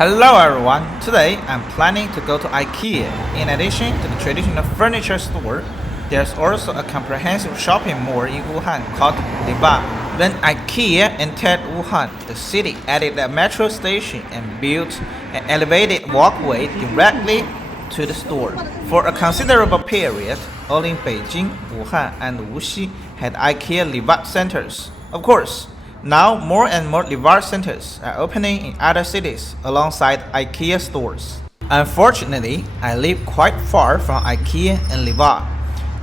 Hello everyone, today I'm planning to go to IKEA. In addition to the traditional furniture store, there's also a comprehensive shopping mall in Wuhan called Livat. When IKEA entered Wuhan, the city added a metro station and built an elevated walkway directly to the store. For a considerable period, only Beijing, Wuhan and Wuxi had IKEA Livat centers. Of course, now more and more Livat centers are opening in other cities alongside IKEA stores. Unfortunately, I live quite far from IKEA and Livat.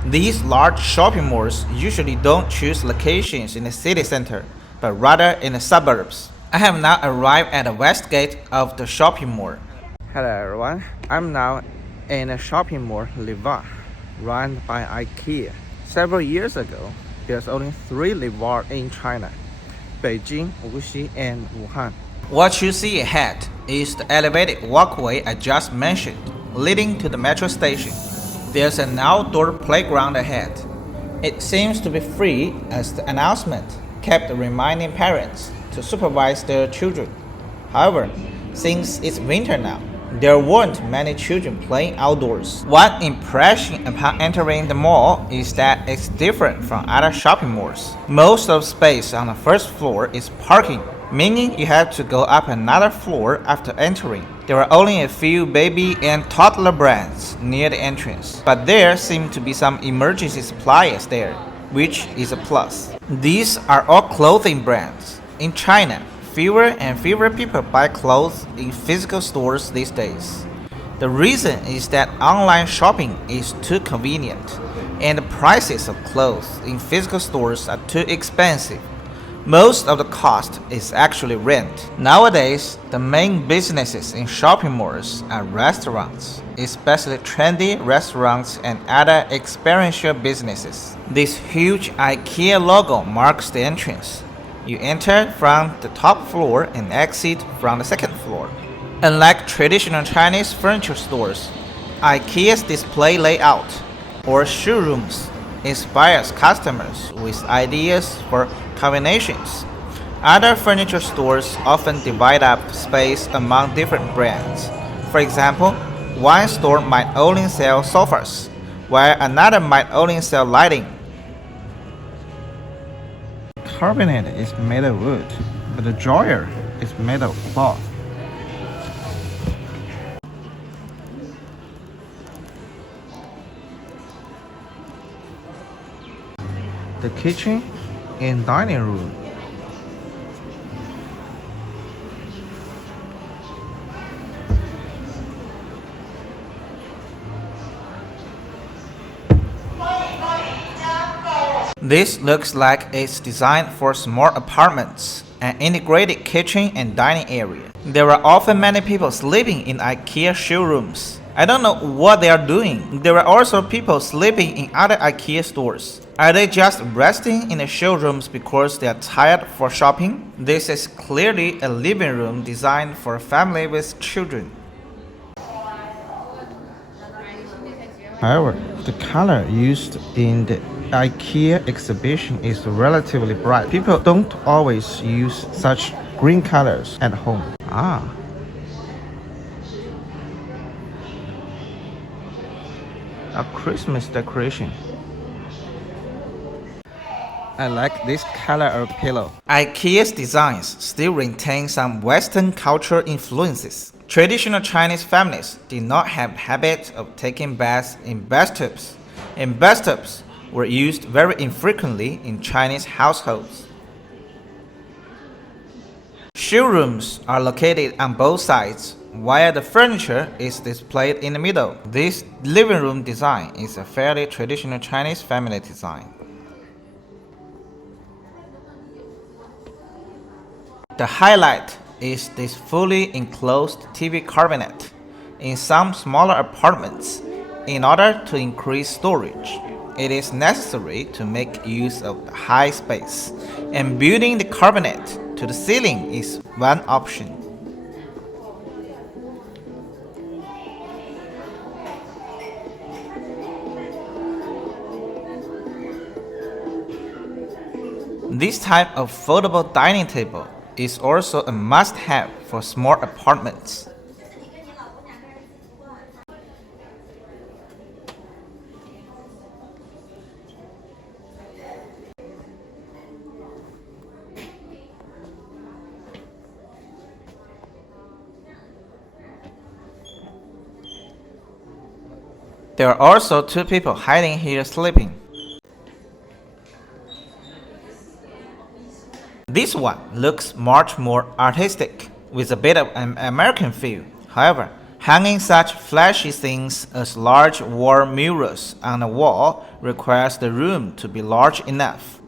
These large shopping malls usually don't choose locations in the city center, but rather in the suburbs. I have now arrived at the west gate of the shopping mall. Hello everyone, I'm now in a shopping mall Livat, run by IKEA. Several years ago, there's only 3 Livat in China: Beijing, Wuxi, and Wuhan. What you see ahead is the elevated walkway I just mentioned, leading to the metro station. There's an outdoor playground ahead. It seems to be free, as the announcement kept reminding parents to supervise their children. However, since it's winter now, there weren't many children playing outdoors. One impression upon entering the mall is that it's different from other shopping malls. Most of the space on the first floor is parking, meaning you have to go up another floor after entering. There are only a few baby and toddler brands near the entrance, but there seem to be some emergency suppliers there, which is a plus. These are all clothing brands. In China, fewer and fewer people buy clothes in physical stores these days. The reason is that online shopping is too convenient, and the prices of clothes in physical stores are too expensive. Most of the cost is actually rent. Nowadays, the main businesses in shopping malls are restaurants, especially trendy restaurants and other experiential businesses. This huge IKEA logo marks the entrance. You enter from the top floor and exit from the second floor. Unlike traditional Chinese furniture stores, IKEA's display layout, or showrooms, inspires customers with ideas for combinations. Other furniture stores often divide up space among different brands. For example, one store might only sell sofas, while another might only sell lighting. The cabinet is made of wood, but the drawer is made of cloth. The kitchen and dining room. This looks like it's designed for small apartments, an integrated kitchen and dining area. There are often many people sleeping in IKEA showrooms. I don't know what they are doing. There are also people sleeping in other IKEA stores. Are they just resting in the showrooms because they are tired for shopping? This is clearly a living room designed for a family with children. However, the color used in the IKEA exhibition is relatively bright. People don't always use such green colors at home. A Christmas decoration. I like this color of pillow. IKEA's designs still retain some Western cultural influences. Traditional Chinese families did not have the habit of taking baths in bathtubs, and bathtubs were used very infrequently in Chinese households. Showrooms are located on both sides, while the furniture is displayed in the middle. This living room design is a fairly traditional Chinese family design. The highlight is this fully enclosed TV cabinet. In some smaller apartments, in order to increase storage, it is necessary to make use of the high space, and building the cabinet to the ceiling is one option. This type of foldable dining table is also a must-have for small apartments. There are also two people hiding here sleeping. This one looks much more artistic, with a bit of an American feel. However, hanging such flashy things as large wall mirrors on the wall requires the room to be large enough.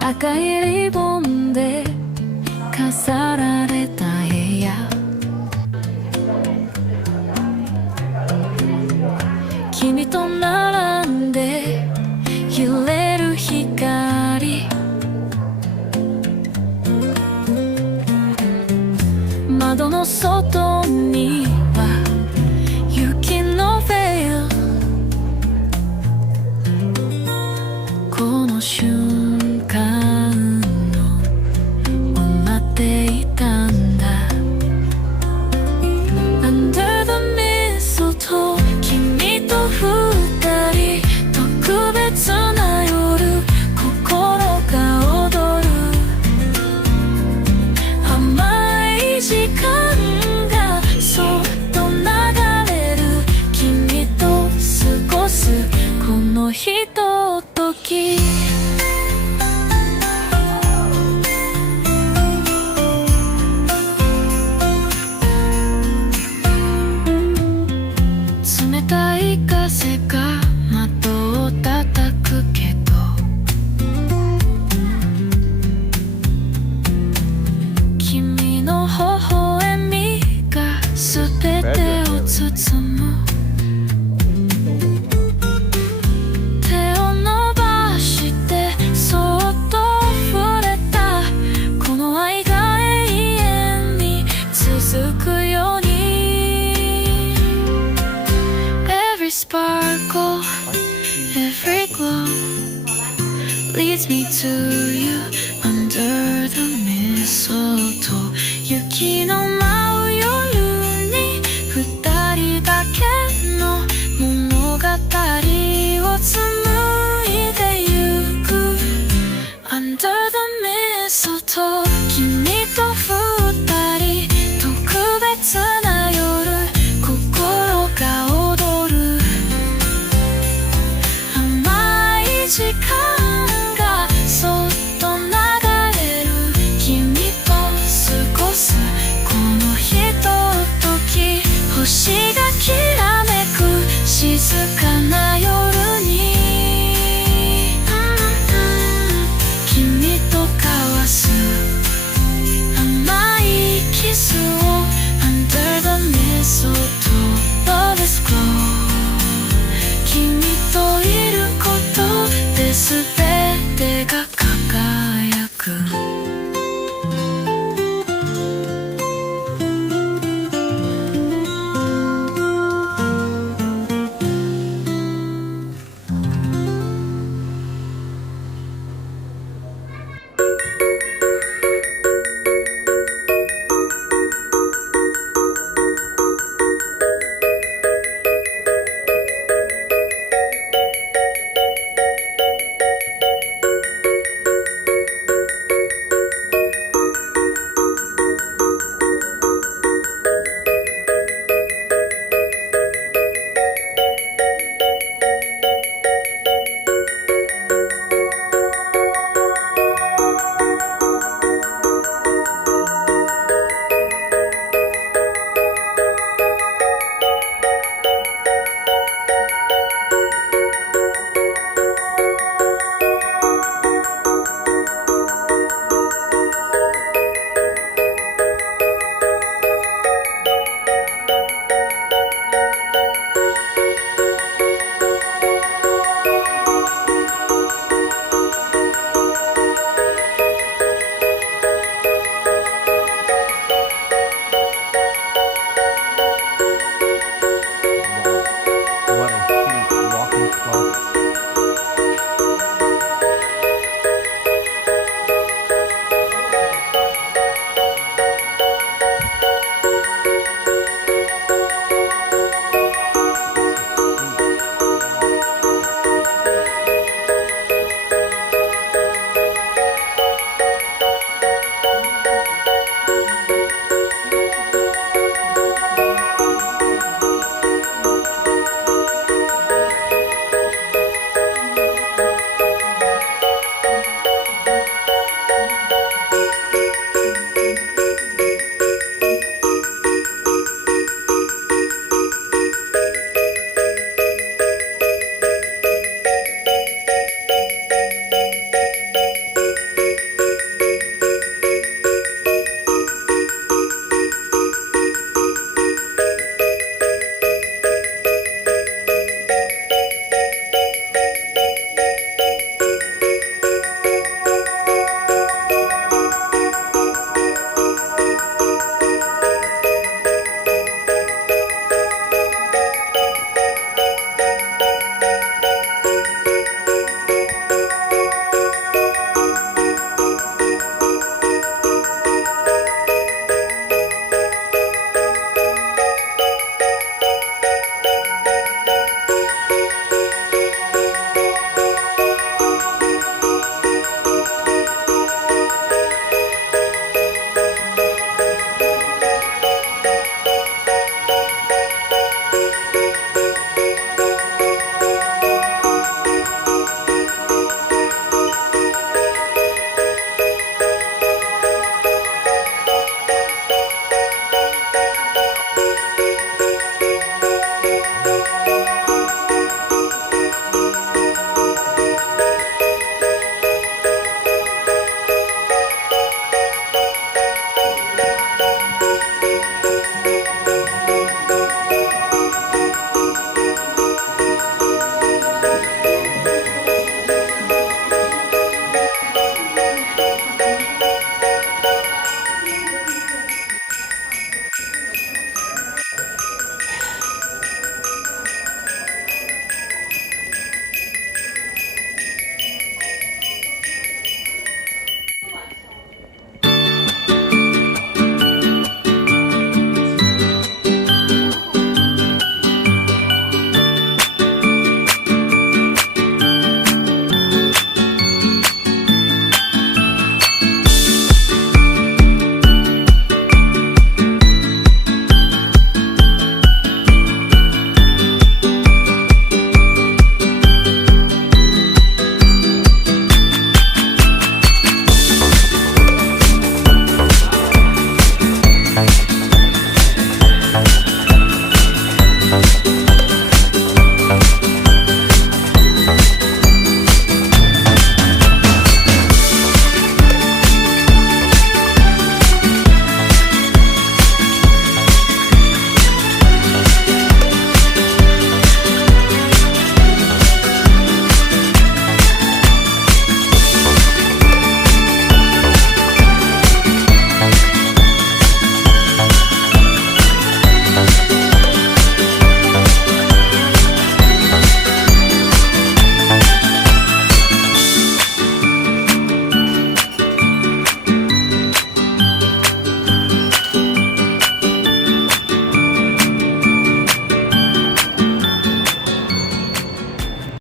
赤いリボンで飾られた部屋、君と並んで揺れる光、窓の外には雪のベール、この瞬間を待っていたんだ。 Under the mistletoe 君と二人、特別な夜、心が踊る、甘い時間がそっと流れる、君と過ごすこのひととき。冷たい風が窓を叩くけど、君の微笑みが全てを包む、手を伸ばしてそっと触れた、この愛が永遠に続くように。 Every sparkle, every glow leads me to you.